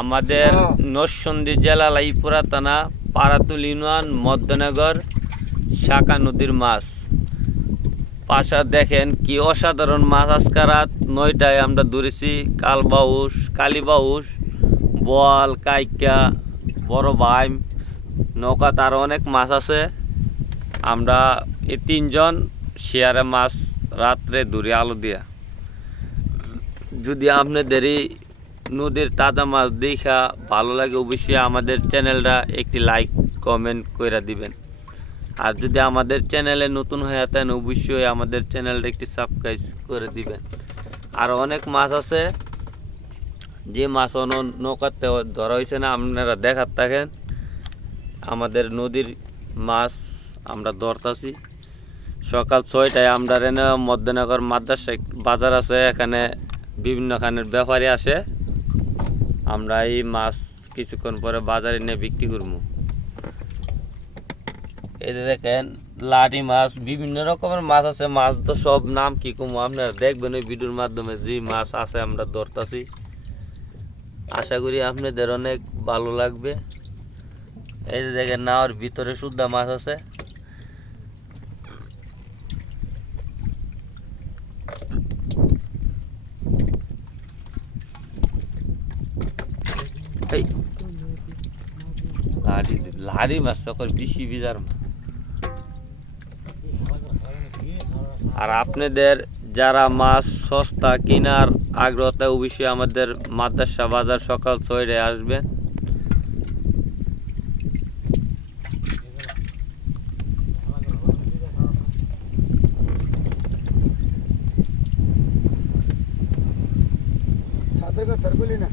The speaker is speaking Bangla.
আমাদের নরসিংদী জেলা লাইপুরা থানা পারাতুল ইউনিয়ন মধ্যনগর শাখা নদীর মাছ। পাশা দেখেন কি অসাধারণ মাছ। আজকে রাত 9টায় আমরা ধরেছি কালবাউস, কালীবাউস, বোয়াল, কাইকা, বড় বাইম, নৌকাতে আরও অনেক মাছ আছে। আমরা এই 3জন শেয়ারে মাছ রাত্রে ধরে আলো দিয়া। যদি আপনাদেরই নদীর তাজা মাছ দেখা ভালো লাগে, অবশ্যই আমাদের চ্যানেলটা একটি লাইক কমেন্ট করে দিবেন। আর যদি আমাদের চ্যানেলে নতুন হয়ে থাকেন, অবশ্যই আমাদের চ্যানেলটা একটি সাবস্ক্রাইব করে দিবেন। আর অনেক মাছ আছে যে মাছ নৌকাতে ধরা হয়েছে না, আপনারা দেখার থাকেন। আমাদের নদীর মাছ আমরা ধরতাছি। সকাল 6টায় আমরা এনে মধ্যনগর মাদ্রাসা বাজার আছে, এখানে বিভিন্ন খানের ব্যাপারী আসে। আমরা এই মাছ কিছুক্ষণ পরে বাজারে নিয়ে বিক্রি করবো। এই দেখেন লাঠি মাছ, বিভিন্ন রকমের মাছ আছে। মাছ তো সব নাম কি কমো আপনারা দেখবেন ওই ভিডিওর মাধ্যমে। যে মাছ আছে আমরা ধরতাছি, আশা করি আপনাদের অনেক ভালো লাগবে। এই যে দেখেন নাওয়ার ভিতরে শুদ্ধা মাছ আছে। লাড়ি মাছ সকল বেশি বিজার। আর আপনাদের যারা মাছ সস্তা কেনার আগ্রহতে, অবশ্যই আমাদের মাদ্রাসা বাজার সকাল 6টায় আসবেন। সাথে কথা বলি না।